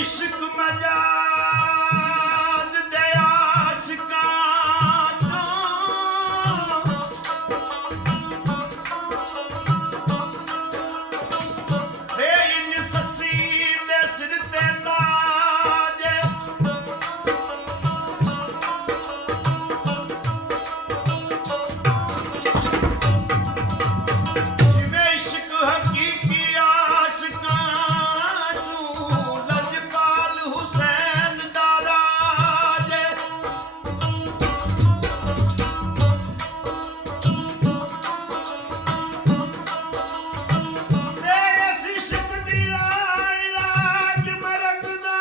इश्क मजाद दे आशिकां दे इंज ससी दे सिर ते ताज जिवें इश्क हकीकी आशिकां लजपाल हुसैन दा राज ते इस इश्क दी इलाज मरज़ दा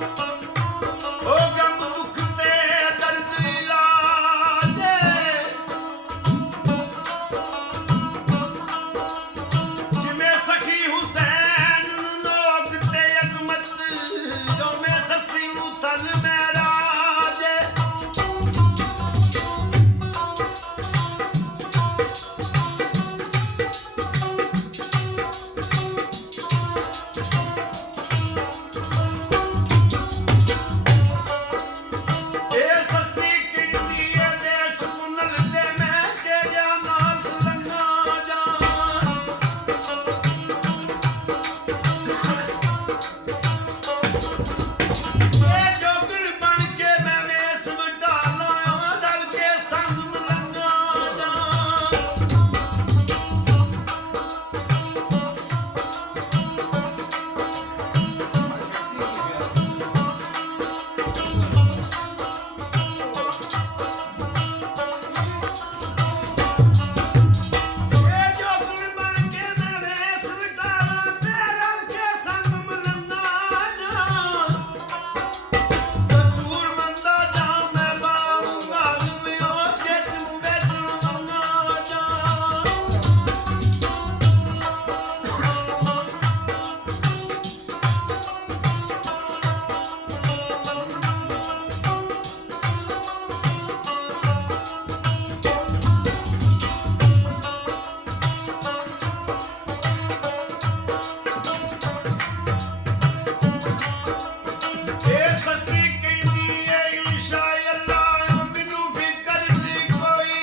ओ गम दुख ते दर्द इलाज जिवें सखी हुसैन नूं लोक ते अज़मत उवें ससी नूं तन महराज ए ससी किंदी ए देश मुनल ते मैं तेरे नाल सुलंघा जां ए जोगण बन के मैं वेस वटाला दल के संग मलंघा जां ए जोगण बन के मैं वेस वटाला तेरे के संग मलंघा जां कसूर मंदा जां मैं बाऊंगा में ओ जेठ बेच मंगा जां ए ससी कहंदी ए इंशा अल्लाह मैनू फिकर नी कोई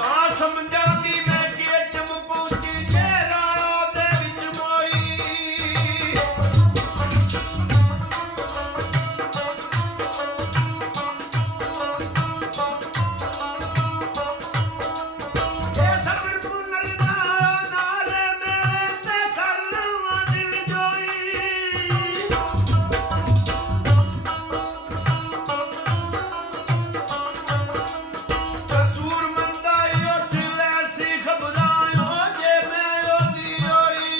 आ समझांदी मैं कि चम पहुंची तेरा दे विच मोई ए सबर पुनल नाल मेरे ते करवा दिल जोई कसूर मंदा उठ लैसी खबरां जे मैं ओदी होई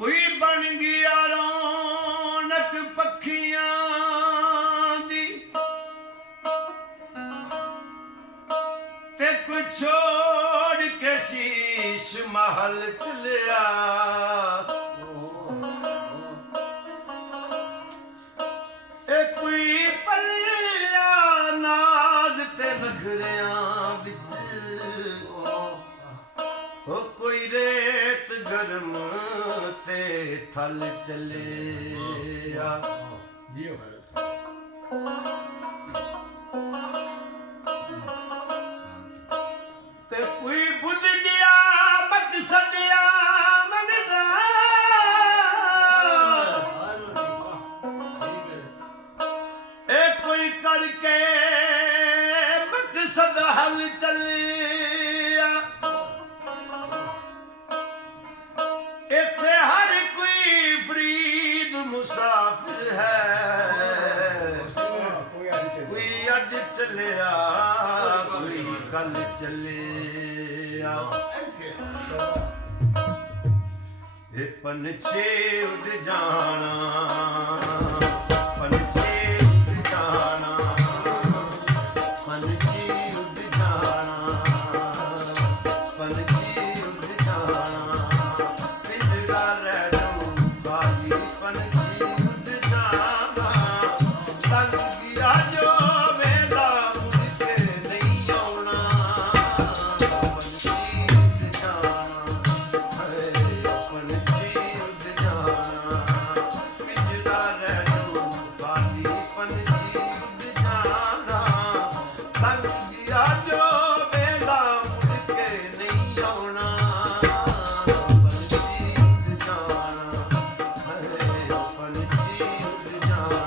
कोई बन गया रौनक पखियां दी ते कोई छोड़ के शीश महल चलिया ए कोई पलिया नाज ते नखरियां विच ओ कोई रेत गरम ते थल चलिया जियो ते कोई बुझ गया मकसद मन दा ए कोई करके ਹਲ ਚੱਲਿਆ ਇੱਥੇ ਹਰ ਕੋਈ ਫਰੀਦ ਮੁਸਾਫਿਰ ਹੈ ਕੋਈ ਅੱਜ ਚੱਲਿਆ ਕੋਈ ਕੱਲ ਚੱਲਿਆ ਇਹ ਪੰਛੀ ਉੱਡ ਜਾਣਾ ਪੰਛੀ ਉੱਡ ਜਾਣਾ ਪੰਛੀ ਉੱਡ ਜਾਣਾ ਪੰਛੀ ਉੱਡ ਜਾਣਾ ਪਿੰਜਰਾ ਰਹਿ ਜਾਊ ਖਾਲੀ ਪੰਛੀ ਉੱਡ ਜਾਣਾ ਤੰਗ ਗਿਆ ਜੋ ਵੇਲਾ ਮੁੜ ਕੇ ਨਹੀਂ ਆਉਣਾ ਪੰਛੀ ਉੱਡ ਜਾਣਾ ਪੰਛੀ ਉੱਡ ਜਾਣਾ ਪਿੰਜਰਾ ਰਹਿ ਜਾਊ ਖਾਲੀ ਪੰਛੀ ਉੱਡ ਜਾਣਾ ਤੰਗ ਗਿਆ ਜੋ ਵੇਲਾ ਮੁੜ ਕੇ ਨਹੀਂ ਆਉਣਾ ਪੰਛੀ ਉੱਡ ਜਾਣਾ ਪੰਛੀ ਉੱਡ ਜਾਣਾ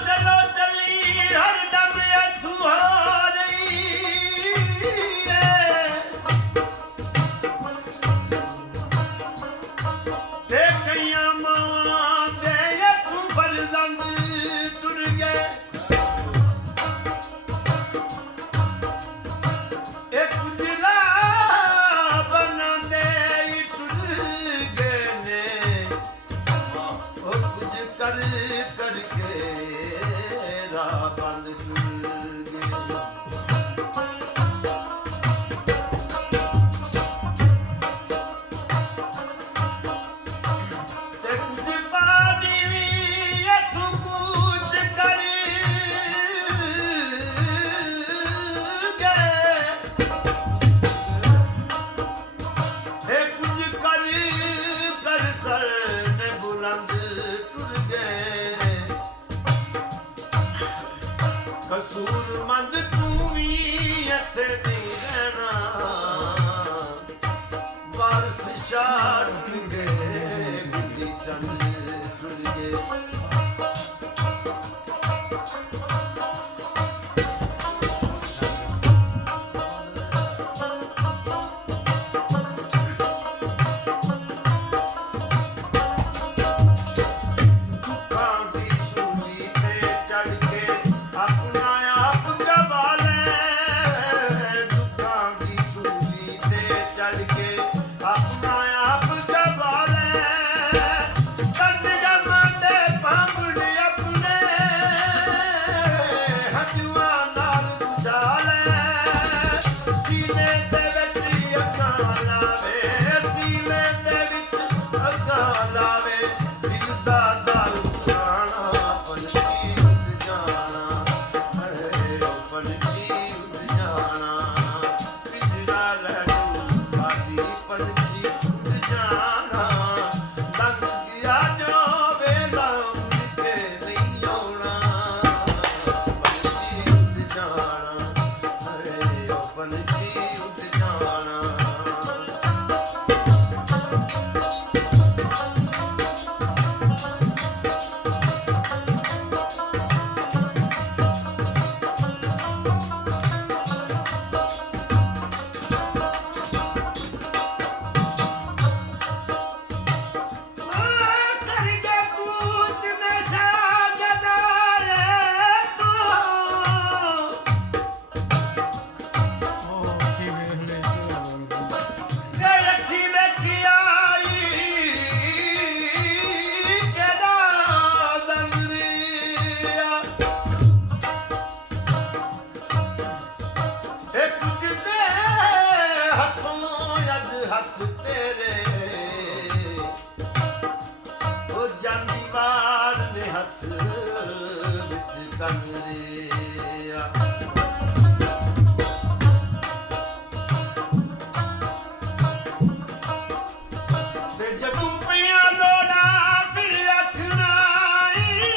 ਚਲੋ ਚੱਲੀ ਹਰਦਮ ਇੱਥੋਂ ਹੋ ਰਹੀ ਤੇ ਕਈਆਂ ਮਾਂ ਦੇ ਇੱਥੋਂ ਬਲੰਦ ਟੁਰ ਗਏ ਇੱਕ ਜ਼ਿਲ੍ਹਾ ਬਣਾਉਂਦੇ ਹੀ ਟੁਰ ਗਏ ਨੇ ਉਹ ਕੁਝ ਕਰ ਕਰਕੇ ਰਾਹ ਬੰਦ ਟੁਰ ਗਏ ਤੇ ਕੁਝ ਪਾਣੀ ਵੀ ਇੱਥੋਂ ਕੂਚ ਕਰ ਗਏ ਇਹ ਕੁਝ ਕਰ ਸਰ ਨੇ ਬੁਲੰਦ ਟੁਰ ਗਏ ਕਸੂਰਮੰਦ ਤੂੰ ਵੀ ਇੱਥੇ ਨਹੀਂ ਰਹਿਣਾ ਵਾਰਸ ਸ਼ਾਹ ਟੁਰ ਗਏ ਬਿੱਲੀ ਚੰਦ ਟੁਰ ਗਏ ਦੁੱਖਾਂ ਦੀ ਸੂਲੀ ਤੇ ਚੜ੍ਹ ਕੇ ਆਪਣਾ ਆਪ ਗਵਾ ਲੈ ਦੁੱਖਾਂ ਦੀ ਸੂਲੀ ਤੇ ਚੜ੍ਹ ਕੇ ਆਪਣਾ ਆਪ ਗਵਾ ਲੈ ਕੰਦ ਜਮਾਂਦੇ ਪਾਂਬੜ ਆਪਣੇ ਹੰਝੂਆਂ ਨਾਲ ਬੁਝਾ ਲੈ ਸੀਨੇ ਦੇ ਵਿੱਚ ਅੱਖਾਂ ਲਾਵੇ ਸੀਨੇ ਦੇ ਵਿੱਚ ਅੱਖਾਂ ਲਾਵੇ ਦਿਲ ਦਾ ਦਾਲ ਪੁਰਾਣਾ ਪੰਛੀ ਉੱਡ ਜਾਣਾ ਪੰਛੀ ਉੱਡ ਜਾਣਾ ਪਿੰਜਰਾ ਰਹਿ ਜਾਊ ਖਾਲੀ ਪੰਛੀ ਉੱਡ ਜਾਣਾ ਲੰਘ ਗਿਆ ਜੋ ਵੇਲਾ ਮੁੜ ਕੇ ਨਹੀਂ ਆਉਣਾ ਪੰਛੀ ਉੱਡ ਜਾਣਾ ਪੰਛੀ ਉੱਡ ਜਾਣਾ ਕਰਗੇ ਕੂਚ ਨਸ਼ਾ ਗਦਾਰੇ ਤੂੰ ਤੇ ਅੱਖੀ ਵੇਖੀ ਆਈ ਕਿਹੜਾ ਦੰਦਰੀਆ ਇਹ ਕੁਝ ਤੇ ਹੱਥੋਂ ਅੱਜ ਹੱਥ ਤੇਰੇ ਉਹ ਜਾਂਦੀ ਵਾਰ ਨੇ ਹੱਥ ਵਿੱਚ ਕੰਗਰਿਆ ਤੇ ਜਦੋਂ ਪਿਆ ਲੋੜਾ ਫਿਰ ਅੱਖ ਨਾ ਆਈ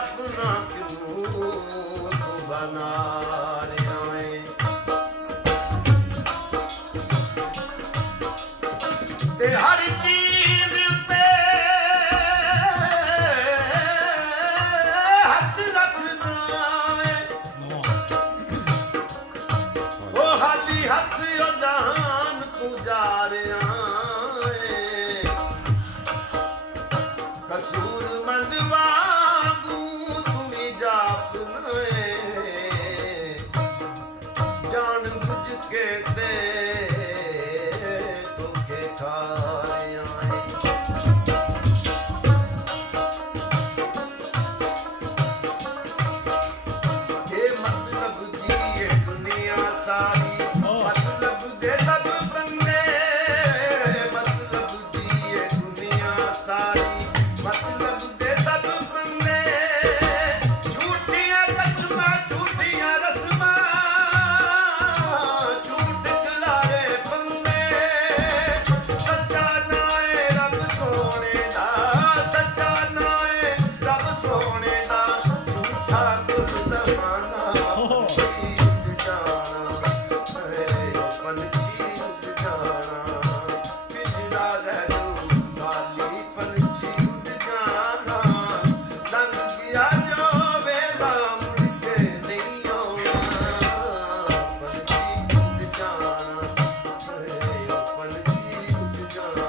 अपना क्यों तू बना रहा है ते हर चीज पे हथ रखना है ओ हाजी हथ जहान तू जा रहा है कसूर मंदवागू तुम्हें जापना है जान बुझ के ते तुके खाया ये मतलब जी ये दुनिया सारी मतलब दे सब बंदे मतलब जी ये दुनिया सारी मतलब दे सब बंदे झूठियां कसमां झूठियां रस्मां झूठ खिलारे बंदे सच्चा ना है रब सोने दा सच्चा ना है रब सोने दा झूठा कुल जमाना पंछी उड़ जाना पिछड़ा रह लू खाली पंछी उड़ जाना लंघ गया जो वेला मुड़ के नहीं आना पंछी उड़ जाना पंछी उड़ जाना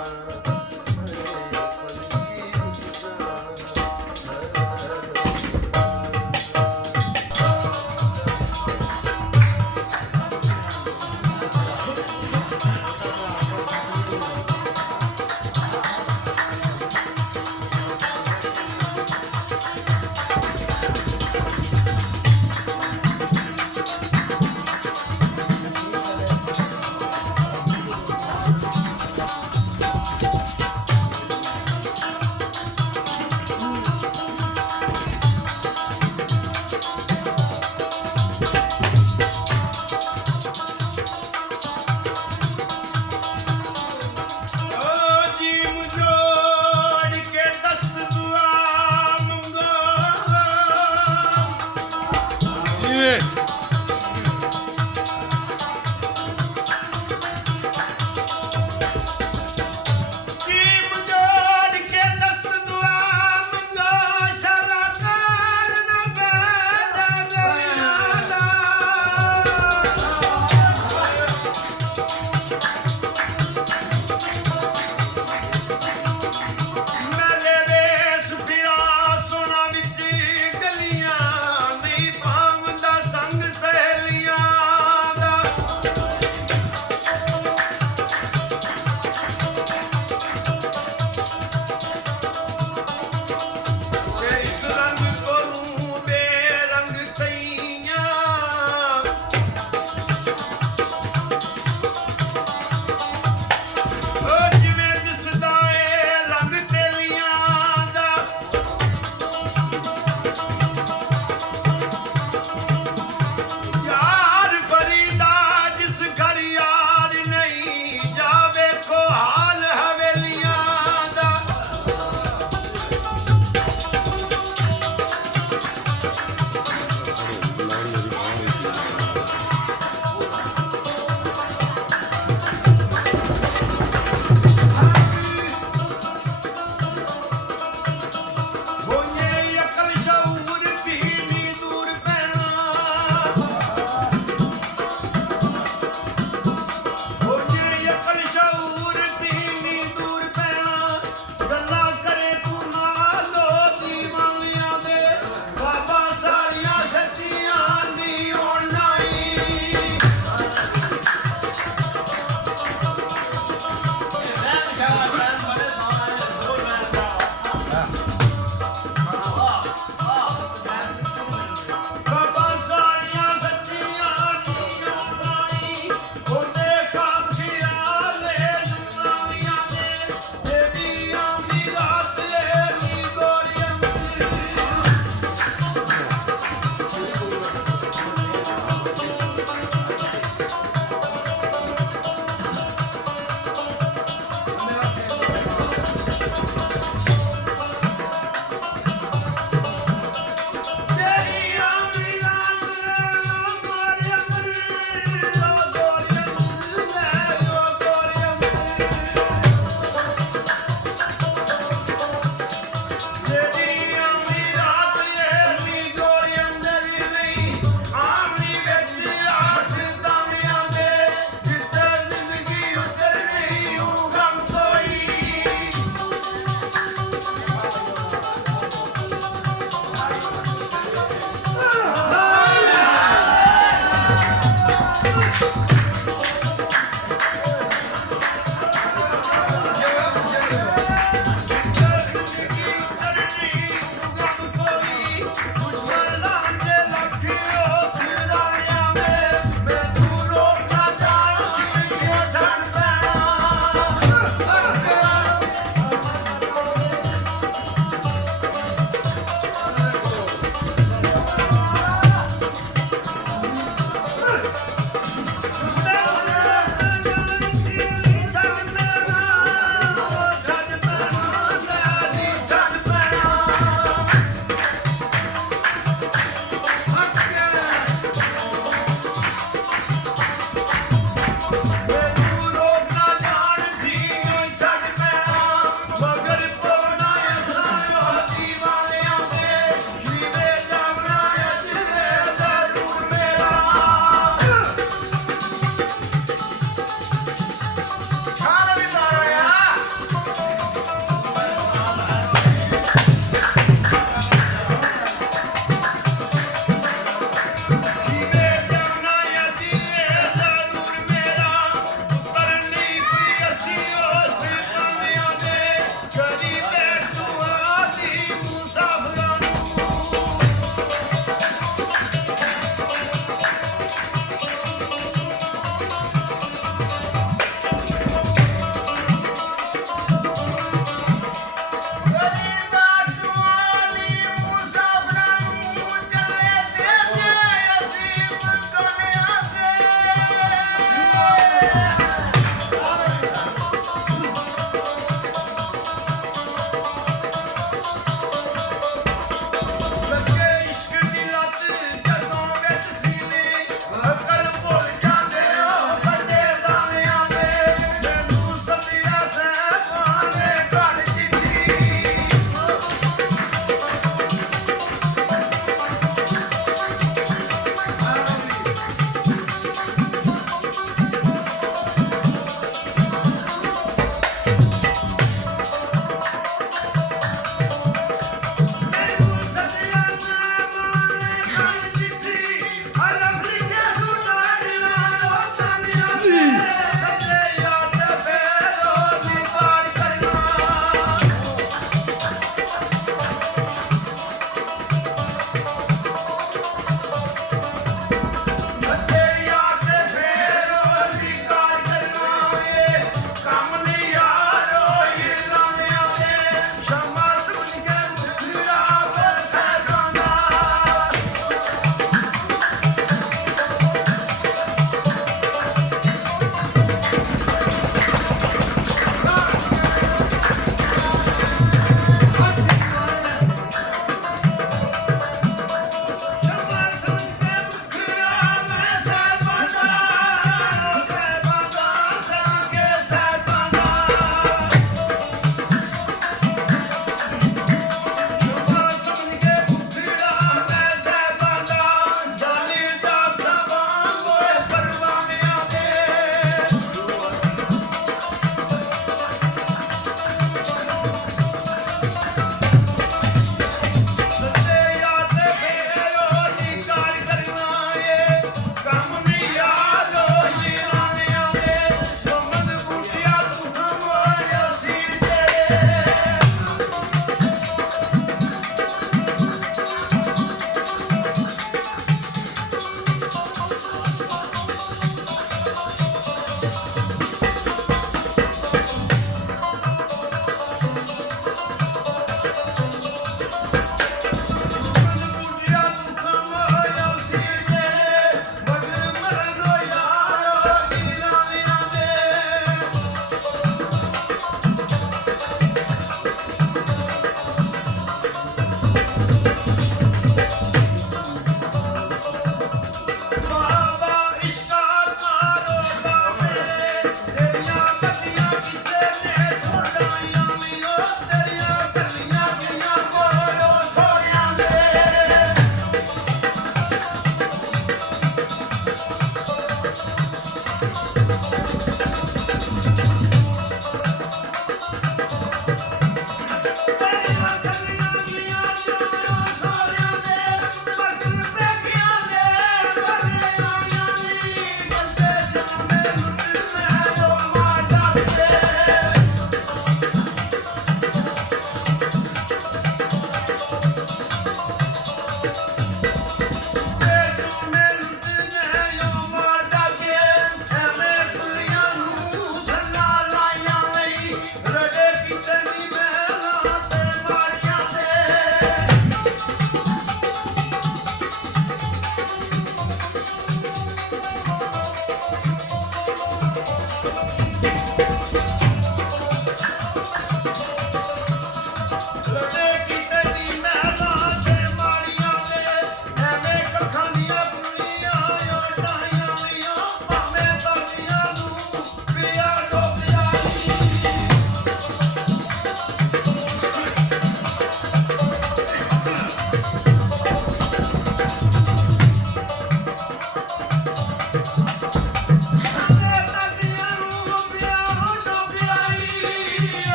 ओ जीम जोड़ के दस्त दुआ मंगो जी